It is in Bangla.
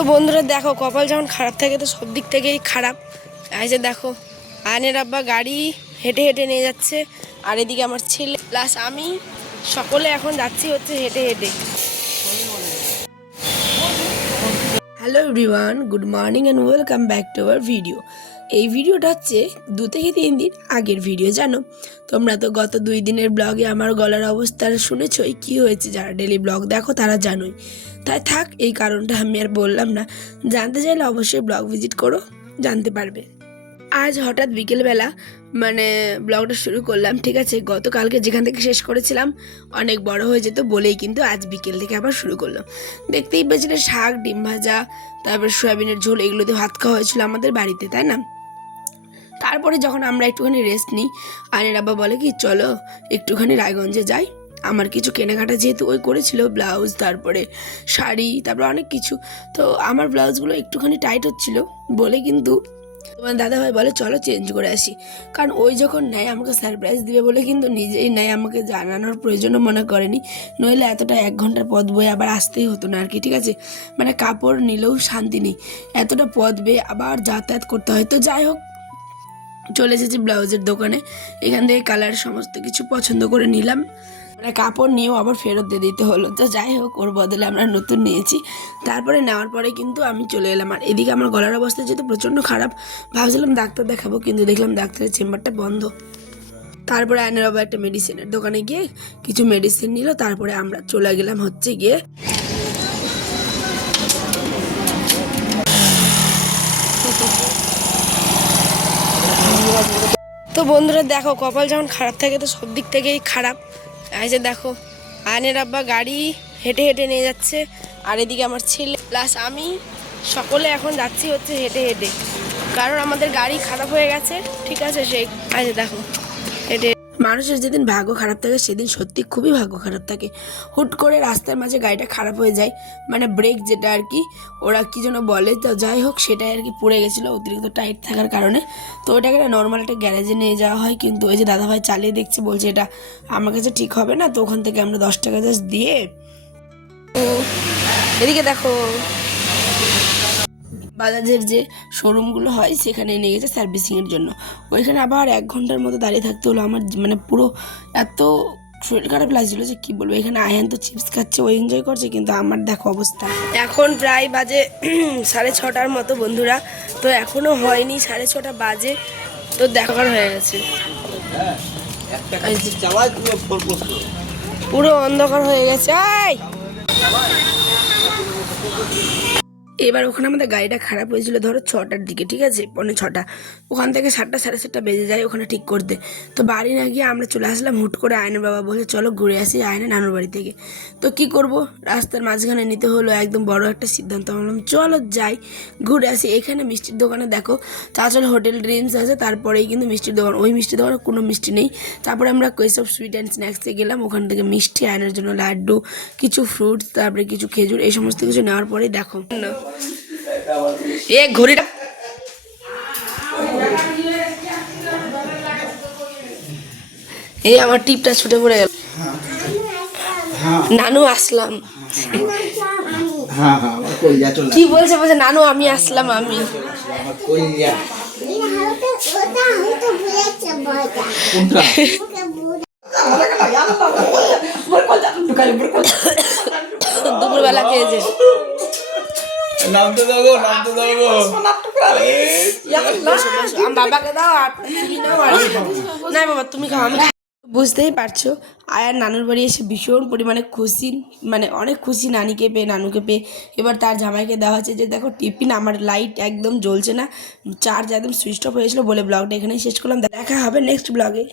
তো বন্ধুরা দেখো, কপাল যখন খারাপ থাকে তো সব দিক থেকেই খারাপ। এই যে দেখো, আয়নের আব্বা গাড়ি হেঁটে হেঁটে নিয়ে যাচ্ছে, আর এদিকে আমার ছেলে প্লাস আমি সকলে এখন যাচ্ছি হচ্ছে হেঁটে হেঁটে। Hello everyone, good morning and welcome back to our video. এই ভিডিওটা হচ্ছে 2 থেকে 3 দিন আগের ভিডিও। জানো তোমরা তো গত 2 দিনের ব্লগে আমার গলার অবস্থা শুনেছই, কী হয়েছে। যারা ডেলি ব্লগ দেখো তারা জানোই, তাই থাক এই কারণটা আমি আর বললাম না। জানতে চাইলে অবশ্যই ব্লগ ভিজিট করো, জানতে পারবে। আজ হঠাৎ বিকেলবেলা ব্লগটা শুরু করলাম, ঠিক আছে। গতকালকে যেখান থেকে শেষ করেছিলাম অনেক বড় হয়ে যেত বলেই কিন্তু আজ বিকেল থেকে আবার শুরু করলাম। দেখতেই পেয়েছিলে শাক, ডিম ভাজা, তারপর সয়াবিনের ঝোল, এগুলো দিয়ে ভাত খাওয়া হয়েছিল আমাদের বাড়িতে, তাই না। তারপরে যখন আমরা একটুখানি রেস্ট নিই, আয়নের আব্বা বলে কি চলো একটুখানি রায়গঞ্জে যাই। আমার কিছু কেনাকাটা যেহেতু ওই করেছিল, ব্লাউজ, তারপরে শাড়ি, তারপরে অনেক কিছু। তো আমার ব্লাউজগুলো একটুখানি টাইট হচ্ছিল বলে কিন্তু তোমার দাদাভাই বলে চলো চেঞ্জ করে আসি। কারণ ওই যখন নেয় আমাকে সারপ্রাইজ দিবে বলে কিন্তু নিজেই নেয়, আমাকে জানানোর প্রয়োজনও মনে করেনি। নইলে এতটা 1 ঘন্টার পথ বয়ে আবার আসতেই হতো না আর কি, ঠিক আছে। কাপড় নিলেও শান্তি নেই, এতটা পথ বেয়ে আবার যাতায়াত করতে হয়। তো যাই হোক, চলে এসেছি ব্লাউজের দোকানে। এখান থেকে কালার সমস্ত কিছু পছন্দ করে নিলাম। কাপড় নিয়েও আবার ফেরত দিয়ে দিতে হলো। তো যাই হোক, ওর বদলে আমরা নতুন নিয়েছি। তারপরে নেওয়ার পরে কিন্তু আমি চলে এলাম। আর এদিকে আমার গলার অবস্থা যেহেতু প্রচণ্ড খারাপ, ভাবছিলাম ডাক্তার দেখাবো, কিন্তু দেখলাম ডাক্তারের চেম্বারটা বন্ধ। তারপরে আয়নের বাবা একটা মেডিসিনের দোকানে গিয়ে কিছু মেডিসিন নিল। তারপরে আমরা চলে গেলাম হচ্ছে গিয়ে তো বন্ধুরা দেখো, কপাল যখন খারাপ থাকে তো সব দিক থেকেই খারাপ। এই যে দেখো, আয়নের আব্বা গাড়ি হেঁটে হেঁটে নিয়ে যাচ্ছে, আর এদিকে আমার ছেলে প্লাস আমি সকলে এখন যাচ্ছি হচ্ছে হেঁটে হেঁটে। কারণ আমাদের গাড়ি খারাপ হয়ে গেছে, ঠিক আছে। সেই এই যে দেখো হেঁটে। মানুষের যেদিন ভাগ্য খারাপ থাকে সেদিন সত্যি খুবই ভাগ্য খারাপ থাকে। হুট করে রাস্তার মাঝে গাড়িটা খারাপ হয়ে যায়, ব্রেক যেটা আর কি ওরা কী যেন বলে, তো যাই হোক সেটাই আর কি পড়ে গেছিলো অতিরিক্ত টাইট থাকার কারণে। তো ওটাকে নর্মাল একটা গ্যারেজে নিয়ে যাওয়া হয়, কিন্তু ওই যে দাদাভাই চালিয়ে দেখছে, বলছে এটা আমার কাছে ঠিক হবে না। তো ওখান থেকে আমরা 10 টাকা জাস্ট দিয়ে, তো এদিকে দেখো বাজাজের যে শোরুমগুলো হয় সেখানে নিয়ে গেছে সার্ভিসিংয়ের জন্য। ওইখানে আবার 1 ঘন্টার মতো দাঁড়িয়ে থাকতে হলো। আমার পুরো এত শরীর খারাপ লাগছিলো যে কী বলবো। এখানে আয়ান তো চিপস খাচ্ছে, ও এনজয় করছে, কিন্তু আমার দেখো অবস্থা। এখন প্রায় বাজে 6:30 মতো বন্ধুরা। তো এখনও হয়নি, 6:30 বাজে, তো দেখার হয়ে গেছে। পুরো অন্ধকার হয়ে গেছে। এবার ওখানে আমাদের গাড়িটা খারাপ হয়েছিল ধরো 6টার দিকে, ঠিক আছে, 6:45। ওখান থেকে 7টা 7:30 বেজে যায় ওখানে ঠিক করতে। তো বাড়ি না গিয়ে আমরা চলে আসলাম হুট করে। আয়নের বাবা বলছে চলো ঘুরে আসি আয়নের নানুর বাড়ি থেকে। তো কি করব, রাস্তার মাঝখানে নিতে হলো একদম বড় একটা সিদ্ধান্ত। বললাম চলো যাই ঘুরে আসি। এখানে মিষ্টির দোকানে দেখো চাঁচল হোটেল ড্রিমস আছে, তারপরেই কিন্তু মিষ্টির দোকান। ওই মিষ্টির দোকানে কোনো মিষ্টি নেই। তারপরে আমরা এইসব সুইট অ্যান্ড স্ন্যাক্সে গেলাম, ওখান থেকে মিষ্টি, আয়নের জন্য লাড্ডু, কিছু ফ্রুটস, তারপরে কিছু খেজুর, এই সমস্ত কিছু নেওয়ার পরেই দেখো এ ঘড়িটা এই আমার টিপটা ছুটে পড়ে গেল। নানু আসলাম, কি বলছে বলছে নানু আমি আসলাম। আমি দুপুরবেলা খেয়েছে। বাবাকে দাও না বাবা তুমি খাও। আমি বুঝতেই পারছো আয়ার নানুর বাড়ি এসে ভীষণ পরিমাণে খুশি, অনেক খুশি নানিকে পেয়ে, নানুকে পেয়ে। এবার তার জামাইকে দেওয়া হচ্ছে যে দেখো টিফিন। আমার লাইট একদম জ্বলছে না, চার্জ একদম সুইচ অফ হয়েছিল বলে ব্লগটা এখানেই শেষ করলাম। দেখা হবে নেক্সট ব্লগে।